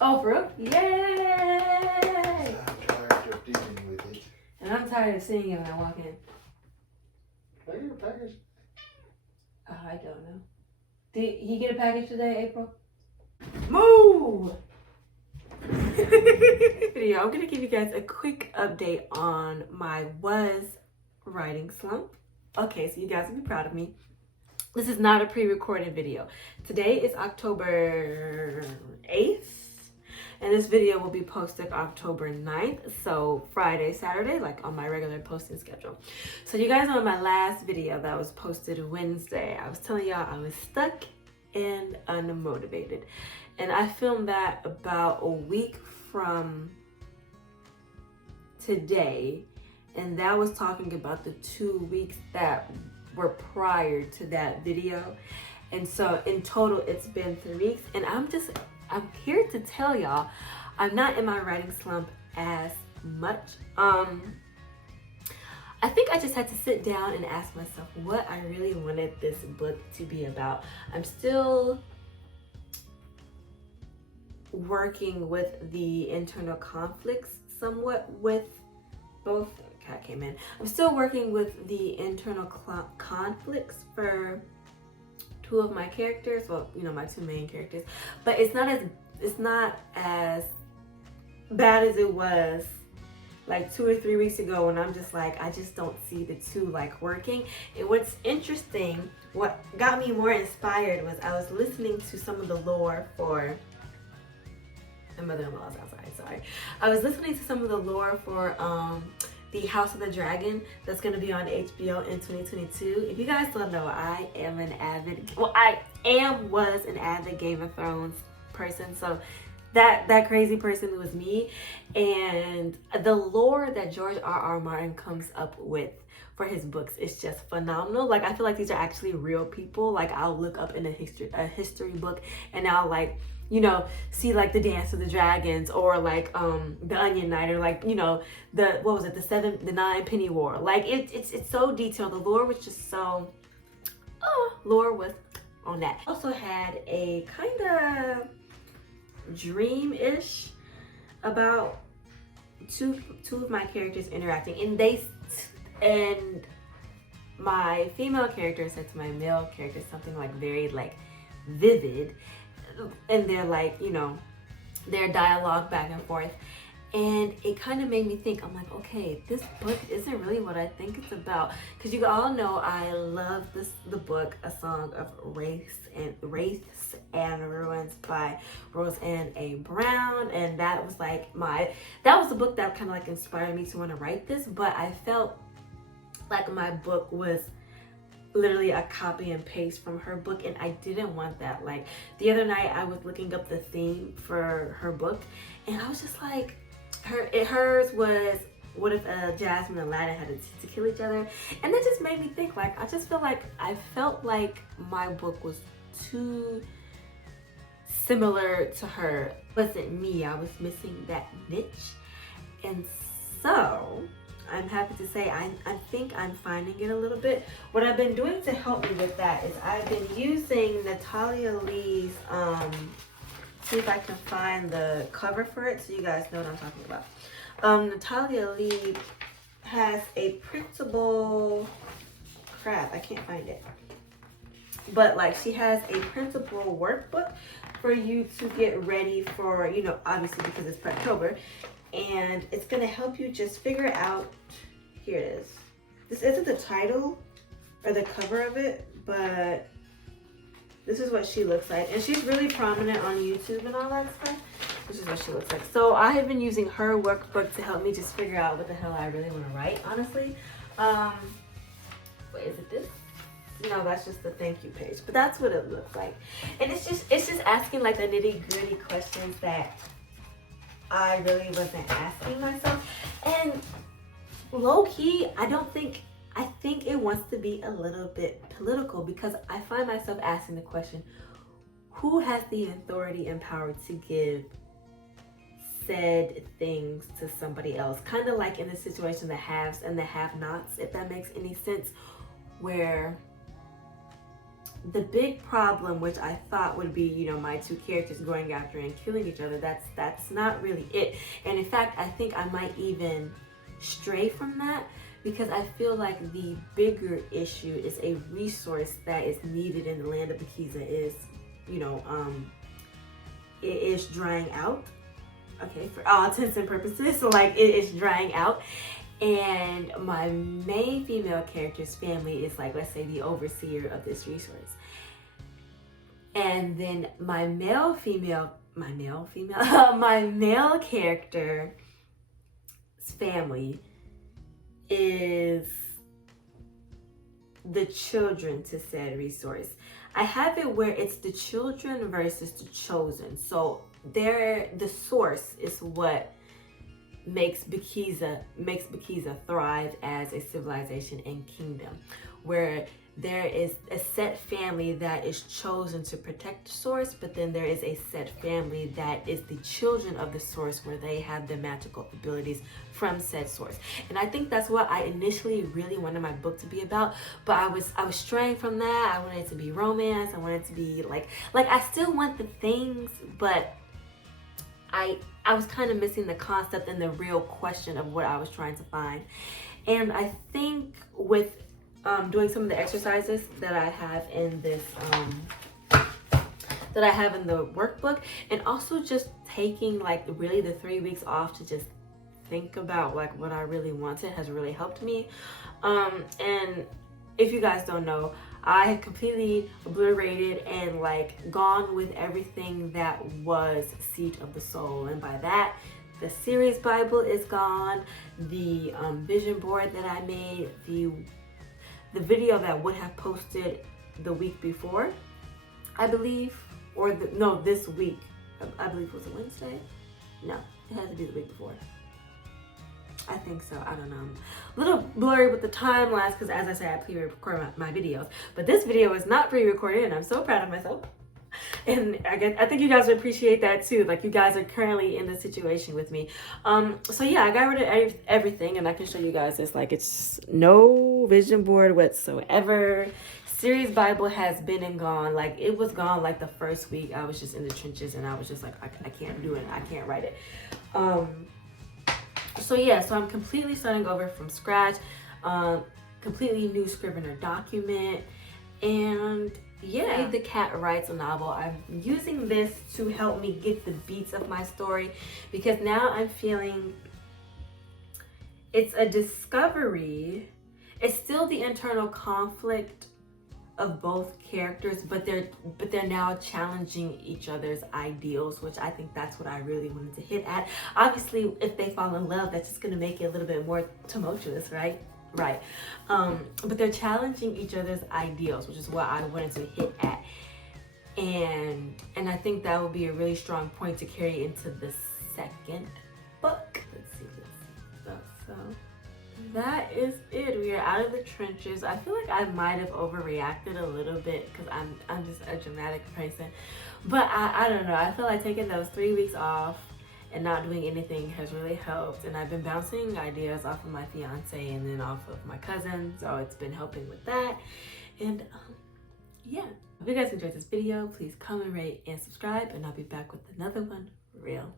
Oh, for real? Yay! I'm tired of dealing with it. And I'm tired of seeing it when I walk in. Are you a package? I don't know. Did he get a package today, April? Moo! Video. I'm gonna give you guys a quick update on my writing slump. Okay, so you guys will be proud of me. This is not a pre-recorded video. Today is October 8th. And this video will be posted October 9th, so Friday, Saturday, like on my regular posting schedule. So you guys know my last video that was posted Wednesday, I was telling y'all I was stuck and unmotivated. And I filmed that about a week from today, and that was talking about the 2 weeks that were prior to that video. And so in total, it's been 3 weeks, and I'm here to tell y'all I'm not in my writing slump as much. I think I just had to sit down and ask myself what I really wanted this book to be about. I'm still working with the internal conflicts somewhat with both. Cat came in. I'm still working with the internal conflicts for two of my characters, well, you know, my two main characters, but it's not as bad as it was like 2 or 3 weeks ago when I'm just like, I just don't see the two like working. And what's interesting, what got me more inspired was I was listening to some of the lore for, my mother-in-law's outside, sorry. I was listening to some of the lore for the House of the Dragon that's going to be on HBO in 2022. If you guys don't know, I was an avid Game of Thrones person, so that crazy person was me. And the lore that George R.R. Martin comes up with for his books is just phenomenal. Like, I feel like these are actually real people. Like, I'll look up in a history book and I'll like, you know, see like the Dance of the Dragons or like the Onion Knight or like, you know, the 9 Penny War. Like it's so detailed. The lore was just so lore was on that. Also had a kind of dream-ish about two of my characters interacting, and my female character said to my male character something like very like vivid, and they're like, you know, their dialogue back and forth, and it kind of made me think. I'm like, okay, this book isn't really what I think it's about, because you all know I love the book A Song of Wraiths and Ruins by Roseanne A. Brown, and that was like that was the book that kind of like inspired me to want to write this. But I felt like my book was literally a copy and paste from her book, and I didn't want that. Like the other night I was looking up the theme for her book, and I was just like, hers was, what if Jasmine and Aladdin had to kill each other? And that just made me think, like, I just feel like I felt like my book was too similar to her. It wasn't me. I was missing that niche. And so I'm happy to say I think I'm finding it a little bit. What I've been doing to help me with that is I've been using Natalia Lee's, see if I can find the cover for it so you guys know what I'm talking about. Natalia Lee has a printable, crap, I can't find it. But like, she has a printable workbook for you to get ready for, you know, obviously because it's October. And it's gonna help you just figure out, here it is. This isn't the title or the cover of it, but this is what she looks like. And she's really prominent on YouTube and all that stuff. This is what she looks like. So I have been using her workbook to help me just figure out what the hell I really wanna write, honestly. Wait, is it this? No, that's just the thank you page, but that's what it looks like. And it's just asking like the nitty gritty questions that I really wasn't asking myself. And low key, I think it wants to be a little bit political, because I find myself asking the question, who has the authority and power to give said things to somebody else? Kind of like in the situation, the haves and the have-nots, if that makes any sense, where the big problem, which I thought would be, you know, my two characters going after and killing each other, that's not really it. And in fact, I think I might even stray from that, because I feel like the bigger issue is a resource that is needed in the land of Blckgrlwriting is, you know, it is drying out. Okay, for all intents and purposes, so like it is drying out. And my main female character's family is like, let's say, the overseer of this resource. And then my male character's family is the children to said resource. I have it where it's the children versus the chosen. So the source is what makes Blckgrlwriting thrive as a civilization and kingdom, where there is a set family that is chosen to protect the source, but then there is a set family that is the children of the source, where they have the magical abilities from said source. And I think that's what I initially really wanted my book to be about, but I was straying from that. I wanted it to be romance. I wanted it to be like I still want the things, but I was kind of missing the concept and the real question of what I was trying to find. And I think with doing some of the exercises that I have in this, that I have in the workbook, and also just taking like really the 3 weeks off to just think about like what I really wanted has really helped me. And if you guys don't know, I had completely obliterated and like gone with everything that was Seat of the Soul. And by that, the series Bible is gone, the vision board that I made, the video that would have posted the week before, I believe, or this week. I believe it was a Wednesday. No, it had to be the week before. I think so. I don't know. I'm a little blurry with the timelines because, as I say, I pre-record my videos. But this video is not pre-recorded, and I'm so proud of myself. And I think you guys would appreciate that too. Like, you guys are currently in this situation with me. So yeah, I got rid of everything, and I can show you guys this. Like, it's no vision board whatsoever. Series Bible has been and gone. Like, it was gone like the first week. I was just in the trenches, and I was just like, I can't do it. I can't write it. So yeah, so I'm completely starting over from scratch, completely new Scrivener document, and yeah, The Cat Writes a Novel. I'm using this to help me get the beats of my story, because now I'm feeling it's a discovery. It's still the internal conflict of both characters, but they're now challenging each other's ideals, which I think that's what I really wanted to hit at. Obviously, if they fall in love, that's just going to make it a little bit more tumultuous, right? But they're challenging each other's ideals, which is what I wanted to hit at. And I think that would be a really strong point to carry into the second book. Let's see this stuff. So that is it. We are out of the trenches. I feel like I might have overreacted a little bit because I'm just a dramatic person. But I don't know. I feel like taking those 3 weeks off and not doing anything has really helped. And I've been bouncing ideas off of my fiance and then off of my cousin. So it's been helping with that. And yeah. If you guys enjoyed this video, please comment, rate, and subscribe. And I'll be back with another one real